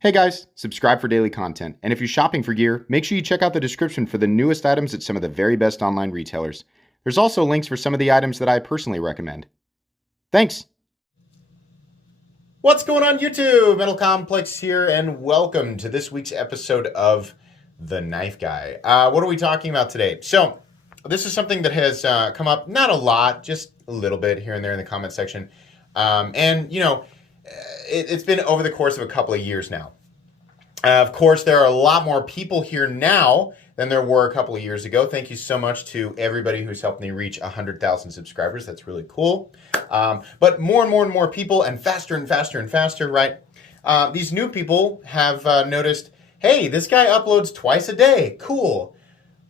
Hey guys, subscribe for daily content. And if you're shopping for gear, make sure you check out the description for the newest items at some of the very best online retailers. There's also links for some of the items that I personally recommend. Thanks! What's going on YouTube? Metal Complex here, and welcome to this week's episode of The Knife Guy. What are we talking about today? So, this is something that has come up, not a lot, just a little bit here and there in the comment section. It's been over the course of a couple of years now. Of course, there are a lot more people here now than there were a couple of years ago. Thank you so much to everybody who's helped me reach 100,000 subscribers. That's really cool. But more and more and more people, and faster and faster and faster, right? These new people have noticed, hey, this guy uploads twice a day. Cool.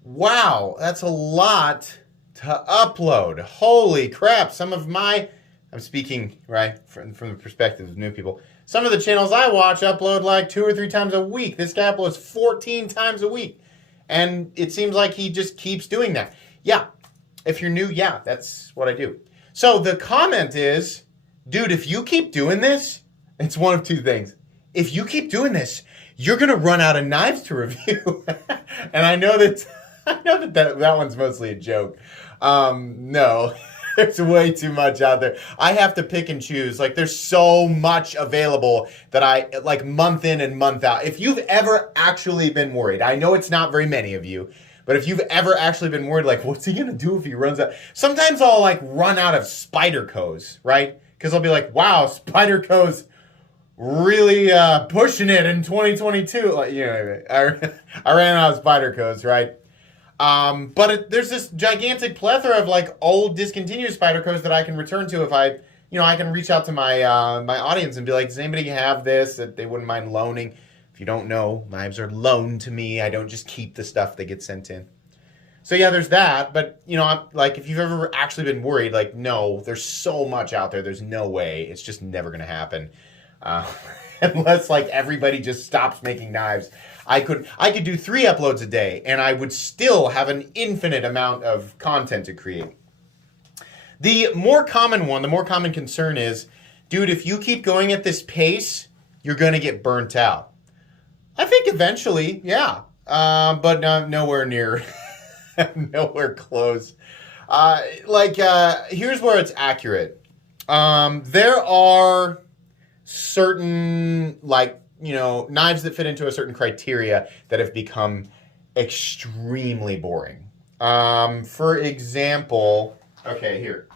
Wow, that's a lot to upload. Holy crap. I'm speaking, right, from the perspective of new people. Some of the channels I watch upload like 2 or 3 times a week. This guy uploads 14 times a week. And it seems like he just keeps doing that. Yeah, if you're new, yeah, that's what I do. So the comment is, dude, if you keep doing this, it's one of two things. If you keep doing this, you're going to run out of knives to review. And I know that one's mostly a joke. No. There's way too much out there. I have to pick and choose. Like, there's so much available that I, like, month in and month out. If you've ever actually been worried, I know it's not very many of you, but if you've ever actually been worried, like, what's he going to do if he runs out? Sometimes I'll, like, run out of Spyderco's, right? Because I'll be like, wow, Spyderco's really pushing it in 2022. Like, you know, I ran out of Spyderco's, right? There's this gigantic plethora of like old discontinued Spyderco's that I can return to if I can reach out to my audience and be like, does anybody have this that they wouldn't mind loaning? If you don't know, knives are loaned to me. I don't just keep the stuff that gets sent in. So yeah, there's that. But I'm like, if you've ever actually been worried, like, no, there's so much out there. There's no way. It's just never gonna happen. Unless like everybody just stops making knives. I could do 3 uploads a day and I would still have an infinite amount of content to create. The more common concern is, dude, if you keep going at this pace, you're going to get burnt out. I think eventually, yeah, but nowhere near, nowhere close. Here's where it's accurate. There are certain, knives that fit into a certain criteria that have become extremely boring. For example, okay, here.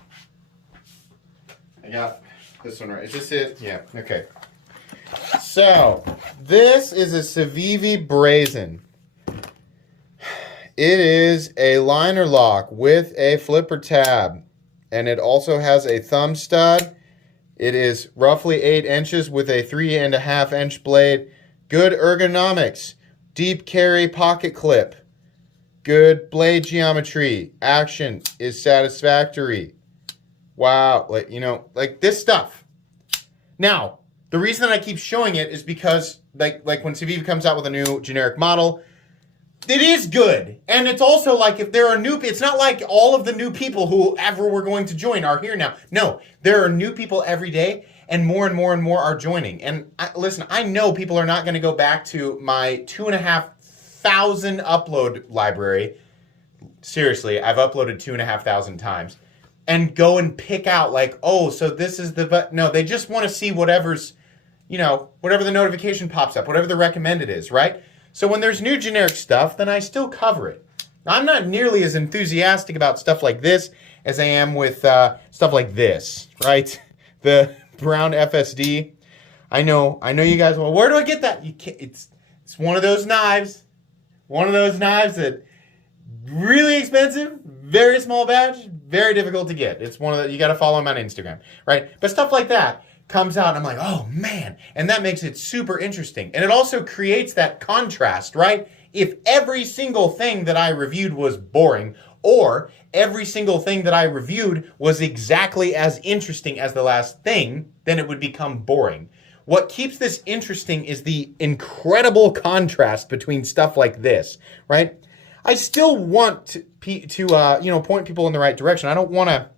I got this one right. Is this it? Yeah, okay. So, this is a Civivi Brazen. It is a liner lock with a flipper tab, and it also has a thumb stud. It is roughly 8 inches with a 3.5 inch blade. Good ergonomics. Deep carry pocket clip. Good blade geometry. Action is satisfactory. Wow. Like this stuff. Now, the reason that I keep showing it is because like when Civivi comes out with a new generic model, it is good. And it's also like if there are it's not like all of the new people who ever were going to join are here now. No, there are new people every day and more are joining. And listen, I know people are not going to go back to my 2,500 upload library. Seriously, I've uploaded 2,500 times and go and pick out like, oh, so this is no, they just want to see whatever the notification pops up, whatever the recommended is, right? So when there's new generic stuff, then I still cover it. Now, I'm not nearly as enthusiastic about stuff like this as I am with stuff like this, right? The brown FSD. I know you guys, well, where do I get that? You can't, it's one of those knives. One of those knives that really expensive, very small batch, very difficult to get. It's one of the, you got to follow him on Instagram, right? But stuff like that comes out and I'm like, oh man, and that makes it super interesting. And it also creates that contrast, right? If every single thing that I reviewed was boring, or every single thing that I reviewed was exactly as interesting as the last thing, then it would become boring. What keeps this interesting is the incredible contrast between stuff like this, right? I still want to point people in the right direction. I don't want to,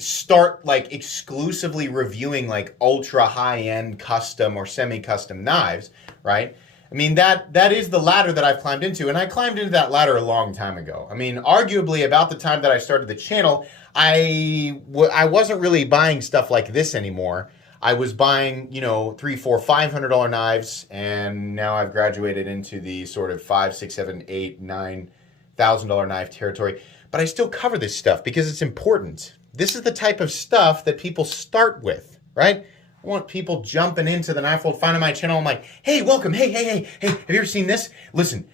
start like exclusively reviewing like ultra high-end custom or semi-custom knives, right? I mean, that is the ladder that I've climbed into, and I climbed into that ladder a long time ago. I mean, arguably about the time that I started the channel, I wasn't really buying stuff like this anymore. I was buying, you know, $300, $400, $500 knives, and now I've graduated into the sort of $5,000, $6,000, $7,000, $8,000, $9,000 knife territory. But I still cover this stuff because it's important. This is the type of stuff that people start with, right? I want people jumping into the knife world, finding my channel. I'm like, hey, welcome. Hey, have you ever seen this? Listen,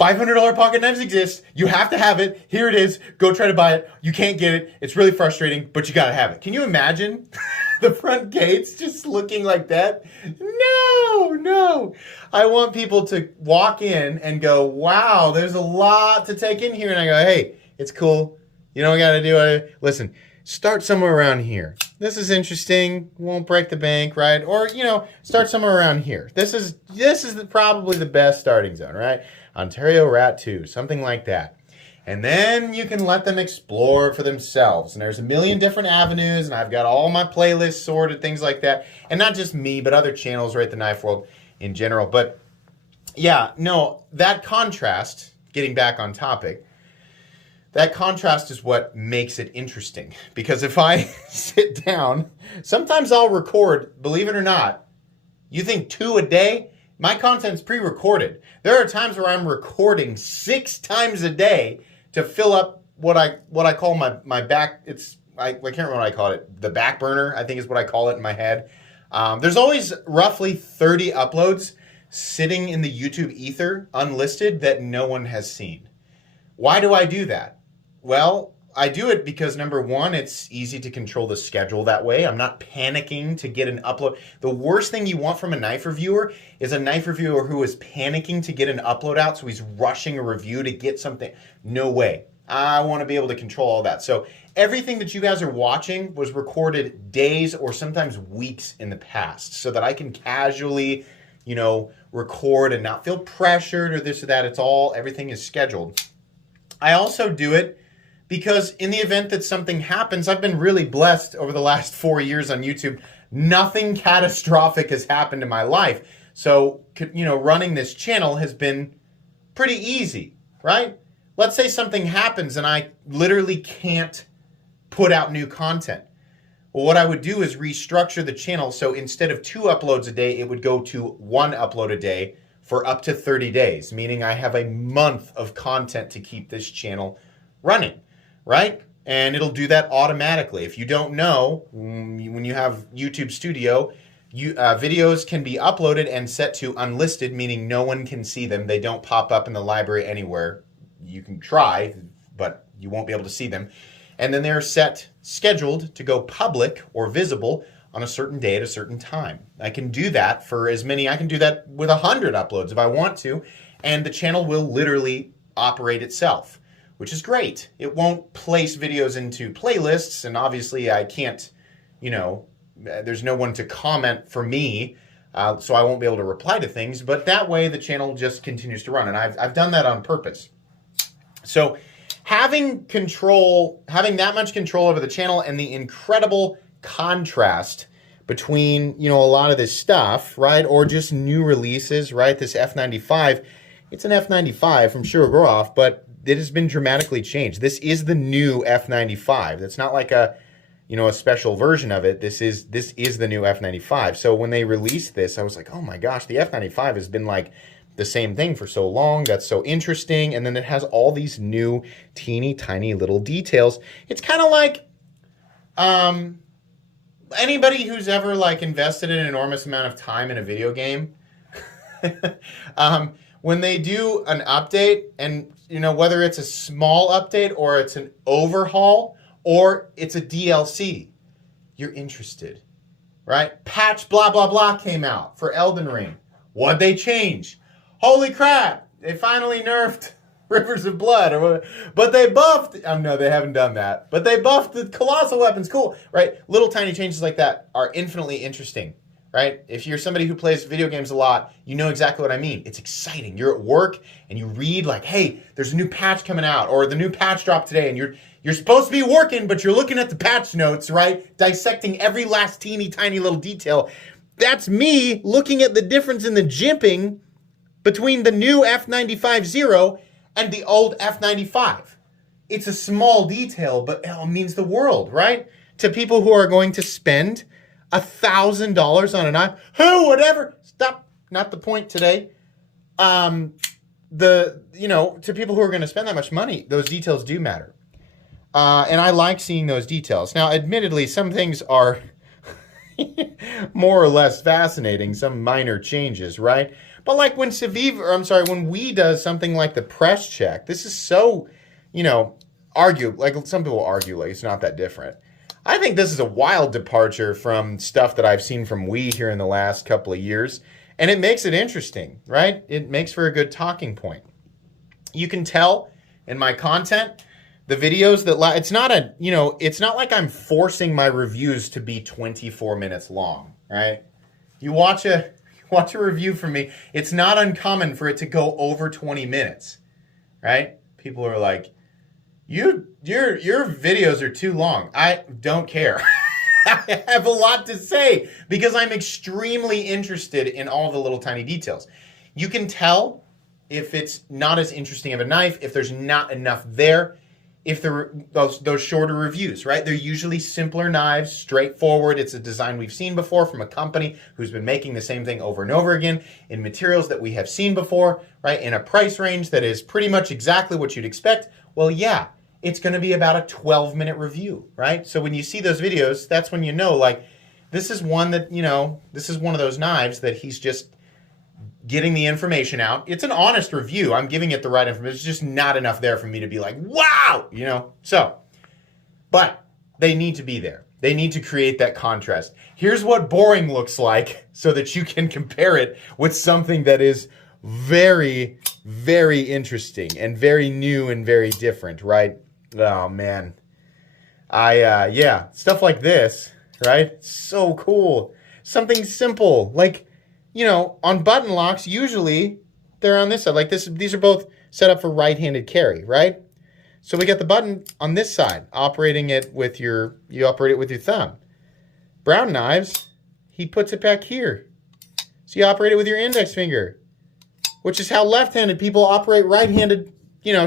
$500 pocket knives exist. You have to have it. Here it is. Go try to buy it. You can't get it. It's really frustrating, but you got to have it. Can you imagine the front gates just looking like that? No. I want people to walk in and go, wow, there's a lot to take in here. And I go, hey, it's cool. You know what I got to do? Listen, start somewhere around here. This is interesting. Won't break the bank, right? Or, you know, start somewhere around here. This is probably the best starting zone, right? Ontario Rat 2, something like that. And then you can let them explore for themselves. And there's a million different avenues, and I've got all my playlists sorted, things like that. And not just me, but other channels, right? The knife world in general. But yeah, no, that contrast, getting back on topic, that contrast is what makes it interesting. Because if I sit down, sometimes I'll record, believe it or not, you think 2 a day? My content's pre-recorded. There are times where I'm recording 6 times a day to fill up what I call my back. I can't remember what I call it. The back burner, I think is what I call it in my head. There's always roughly 30 uploads sitting in the YouTube ether, unlisted, that no one has seen. Why do I do that? Well, I do it because, number one, it's easy to control the schedule that way. I'm not panicking to get an upload. The worst thing you want from a knife reviewer is a knife reviewer who is panicking to get an upload out, so he's rushing a review to get something. No way. I want to be able to control all that. So everything that you guys are watching was recorded days or sometimes weeks in the past so that I can casually, you know, record and not feel pressured or this or that. Everything is scheduled. I also do it because in the event that something happens, I've been really blessed over the last 4 years on YouTube. Nothing catastrophic has happened in my life. So, you know, running this channel has been pretty easy, right? Let's say something happens and I literally can't put out new content. Well, what I would do is restructure the channel. So instead of 2 uploads a day, it would go to 1 upload a day for up to 30 days, meaning I have a month of content to keep this channel running. Right? And it'll do that automatically. If you don't know, when you have YouTube Studio, videos can be uploaded and set to unlisted, meaning no one can see them. They don't pop up in the library anywhere. You can try, but you won't be able to see them. And then they're scheduled to go public or visible on a certain day at a certain time. I can do that for I can do that with 100 uploads if I want to, and the channel will literally operate itself, which is great. It won't place videos into playlists, and obviously I can't, you know, there's no one to comment for me, so I won't be able to reply to things, but that way the channel just continues to run, and I've done that on purpose. So having that much control over the channel and the incredible contrast between, you know, a lot of this stuff, right, or just new releases, right, this F95, it's an F95 from Shurograph, but it has been dramatically changed. This is the new F95. That's not like a special version of it. This is the new F95. So when they released this, I was like, oh my gosh, the F95 has been like the same thing for so long. That's so interesting. And then it has all these new teeny tiny little details. It's kind of like anybody who's ever like invested an enormous amount of time in a video game. When they do an update, and you know, whether it's a small update or it's an overhaul or it's a DLC, you're interested, right? Patch blah, blah, blah came out for Elden Ring. What'd they change? Holy crap, they finally nerfed Rivers of Blood. But they buffed, no, they haven't done that. But they buffed the colossal weapons, cool, right? Little tiny changes like that are infinitely interesting, right? If you're somebody who plays video games a lot, you know exactly what I mean. It's exciting. You're at work and you read like, hey, there's a new patch coming out, or the new patch dropped today, and you're supposed to be working, but you're looking at the patch notes, right? Dissecting every last teeny tiny little detail. That's me looking at the difference in the jimping between the new F95 Zero and the old F95. It's a small detail, but it means the world, right? To people who are going to spend $1,000 on a knife. Who would ever stop? Not the point today. To people who are going to spend that much money, those details do matter. And I like seeing those details. Now, admittedly, some things are more or less fascinating, some minor changes, right? But like when when we does something like the press check, this is so, some people argue like it's not that different. I think this is a wild departure from stuff that I've seen from Wii here in the last couple of years, and it makes it interesting, right? It makes for a good talking point. You can tell in my content, the videos that it's not like I'm forcing my reviews to be 24 minutes long, right? You watch a review from me, it's not uncommon for it to go over 20 minutes, right? People are like, your videos are too long. I don't care. I have a lot to say because I'm extremely interested in all the little tiny details. You can tell if it's not as interesting of a knife, if there's not enough there, if those shorter reviews, right? They're usually simpler knives, straightforward. It's a design we've seen before from a company who's been making the same thing over and over again in materials that we have seen before, right? In a price range that is pretty much exactly what you'd expect. Well, yeah, it's going to be about a 12-minute review, right? So when you see those videos, that's when you know, like, this is one that, this is one of those knives that he's just getting the information out. It's an honest review. I'm giving it the right information. It's just not enough there for me to be like, wow, So, but they need to be there. They need to create that contrast. Here's what boring looks like so that you can compare it with something that is very, very interesting and very new and very different, right? Oh, man. Stuff like this, right? So cool. Something simple, like, on button locks, usually they're on this side. Like this, these are both set up for right-handed carry, right? So we got the button on this side, you operate it with your thumb. Brown knives, he puts it back here. So you operate it with your index finger, which is how left-handed people operate right-handed,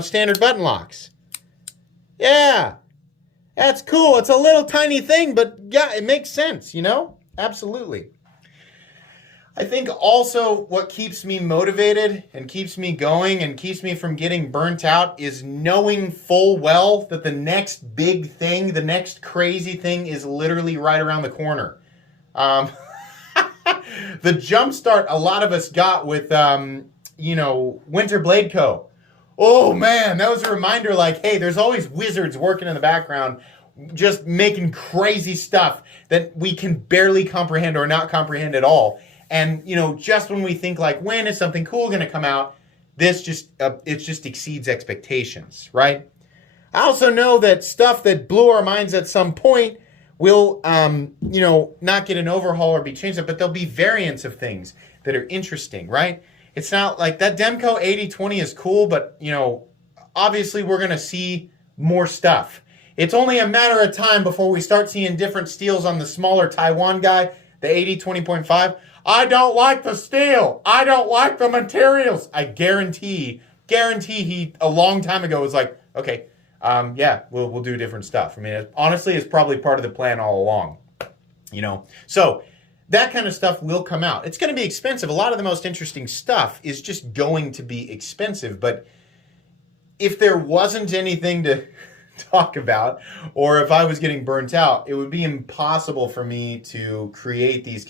standard button locks. Yeah, that's cool. It's a little tiny thing, but yeah, it makes sense, Absolutely. I think also what keeps me motivated and keeps me going and keeps me from getting burnt out is knowing full well that the next big thing, the next crazy thing is literally right around the corner. The jump start a lot of us got with, Winter Blade Co. Oh man, that was a reminder like, hey, there's always wizards working in the background just making crazy stuff that we can barely comprehend or not comprehend at all. And, just when we think like, when is something cool going to come out, it just exceeds expectations, right? I also know that stuff that blew our minds at some point will, not get an overhaul or be changed, but there'll be variants of things that are interesting, right? It's not like that Demco 8020 is cool, but, obviously we're going to see more stuff. It's only a matter of time before we start seeing different steels on the smaller Taiwan guy, the 8020.5. I don't like the steel. I don't like the materials. I guarantee he a long time ago was like, okay, we'll do different stuff. I mean, honestly, it's probably part of the plan all along, So that kind of stuff will come out. It's going to be expensive. A lot of the most interesting stuff is just going to be expensive. But if there wasn't anything to talk about, or if I was getting burnt out, it would be impossible for me to create these.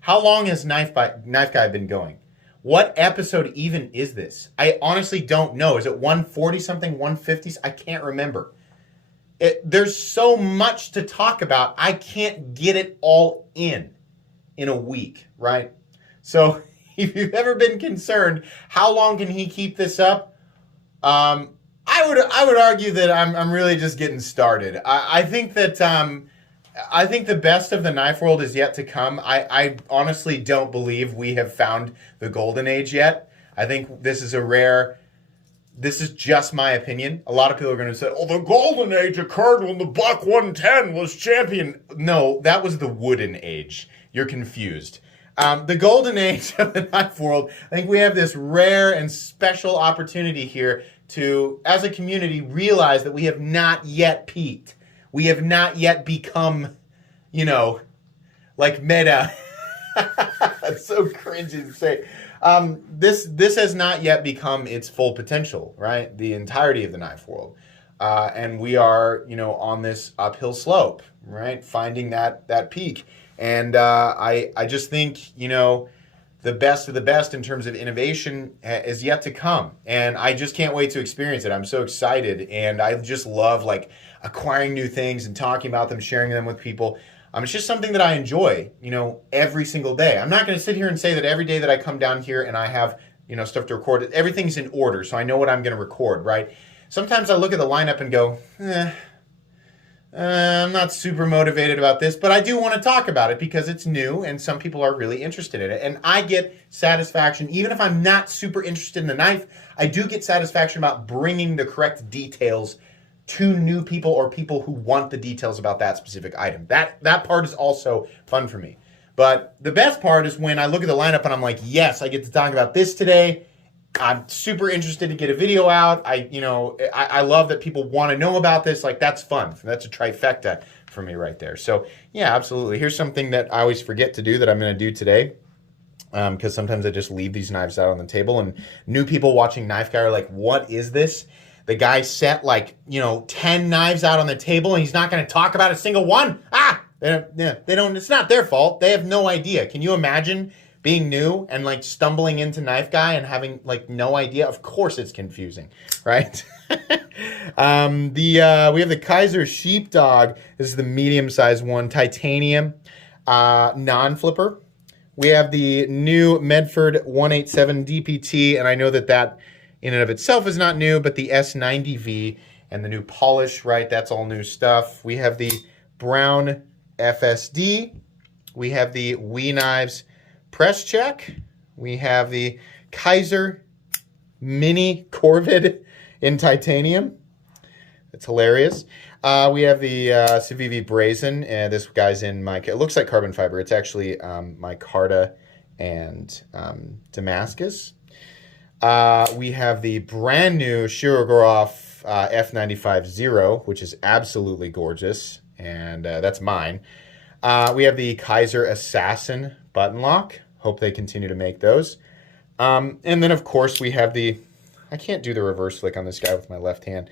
How long has Knife Guy been going? What episode even is this? I honestly don't know. Is it 140 something, 150? I can't remember. There's so much to talk about. I can't get it all in a week, right? So if you've ever been concerned, how long can he keep this up? I would argue that I'm really just getting started. I think that I think the best of the knife world is yet to come. I honestly don't believe we have found the golden age yet. I think this is this is just my opinion. A lot of people are going to say, oh, the golden age occurred when the Buck 110 was champion. No, that was the wooden age. You're confused. The golden age of the knife world, I think we have this rare and special opportunity here to, as a community, realize that we have not yet peaked. We have not yet become, like meta. That's so cringy to say. This has not yet become its full potential, right? The entirety of the knife world. And we are, on this uphill slope, right? Finding that peak. And I just think, the best of the best in terms of innovation is yet to come. And I just can't wait to experience it. I'm so excited. And I just love acquiring new things and talking about them, sharing them with people. It's just something that I enjoy, every single day. I'm not going to sit here and say that every day that I come down here and I have, stuff to record, everything's in order. So I know what I'm going to record, right? Sometimes I look at the lineup and go, I'm not super motivated about this, but I do want to talk about it because it's new and some people are really interested in it. And I get satisfaction, even if I'm not super interested in the knife, I do get satisfaction about bringing the correct details to new people or people who want the details about that specific item. That part is also fun for me. But the best part is when I look at the lineup and I'm like, yes, I get to talk about this today. I'm super interested to get a video out. I love that people want to know about this. That's fun. That's a trifecta for me right there. So yeah, absolutely. Here's something that I always forget to do that I'm going to do today. Because sometimes I just leave these knives out on the table and new people watching Knife Guy are like, what is this? The guy set 10 knives out on the table and he's not going to talk about a single one. They don't, it's not their fault. They have no idea. Can you imagine being new and stumbling into Knife Guy and having no idea? Of course it's confusing, right? We have the Kaiser Sheepdog. This is the medium-sized one, titanium, non-flipper. We have the new Medford 187 DPT, and I know that in and of itself is not new, but the S90V and the new polish, right? That's all new stuff. We have the Brown FSD. We have the WE Knives Press Check. We have the Kaiser Mini Corvid in titanium. That's hilarious. We have the Civivi Brazen. This guy's in it looks like carbon fiber. It's actually micarta and Damascus. We have the brand new Shirogorov F95 which is absolutely gorgeous, and that's mine. We have the Kaiser Assassin button lock. Hope they continue to make those. And then, of course, we have I can't do the reverse flick on this guy with my left hand.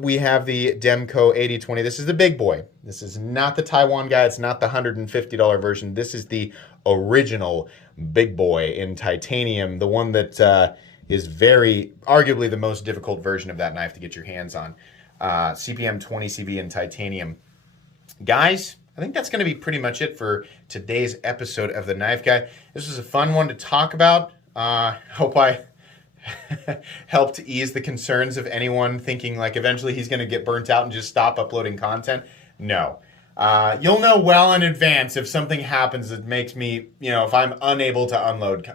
We have the Demco 8020. This is the big boy. This is not the Taiwan guy. It's not the $150 version. This is the original big boy in titanium, the one that is arguably the most difficult version of that knife to get your hands on. CPM 20CV in titanium. Guys, I think that's going to be pretty much it for today's episode of The Knife Guy. This was a fun one to talk about. Hope I helped ease the concerns of anyone thinking eventually he's going to get burnt out and just stop uploading content. No. You'll know well in advance if something happens that makes me, if I'm unable to unload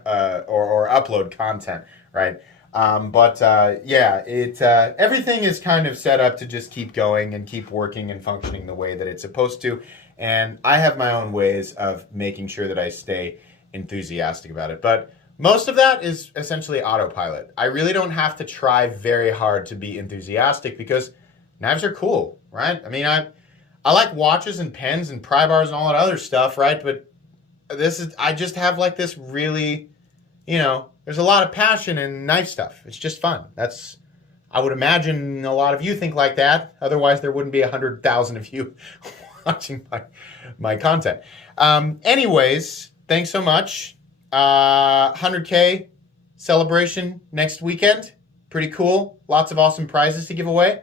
or upload content, right? Everything is kind of set up to just keep going and keep working and functioning the way that it's supposed to. And I have my own ways of making sure that I stay enthusiastic about it. But most of that is essentially autopilot. I really don't have to try very hard to be enthusiastic because knives are cool, right? I mean, I like watches and pens and pry bars and all that other stuff, right? But I just have this really, there's a lot of passion in knife stuff. It's just fun. I would imagine a lot of you think like that. Otherwise, there wouldn't be 100,000 of you watching my content. Anyways, thanks so much. 100K celebration next weekend. Pretty cool. Lots of awesome prizes to give away.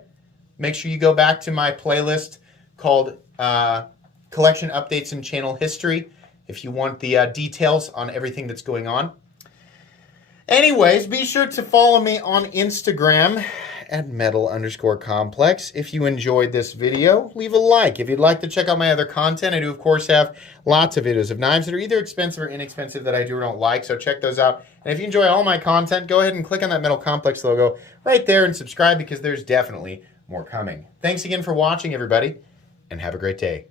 Make sure you go back to my playlist called Collection Updates and Channel History if you want the details on everything that's going on. Anyways, be sure to follow me on Instagram at metal_complex. If you enjoyed this video, leave a like. If you'd like to check out my other content, I do, of course, have lots of videos of knives that are either expensive or inexpensive that I do or don't like, so check those out. And if you enjoy all my content, go ahead and click on that Metal Complex logo right there and subscribe because there's definitely more coming. Thanks again for watching, everybody, and have a great day.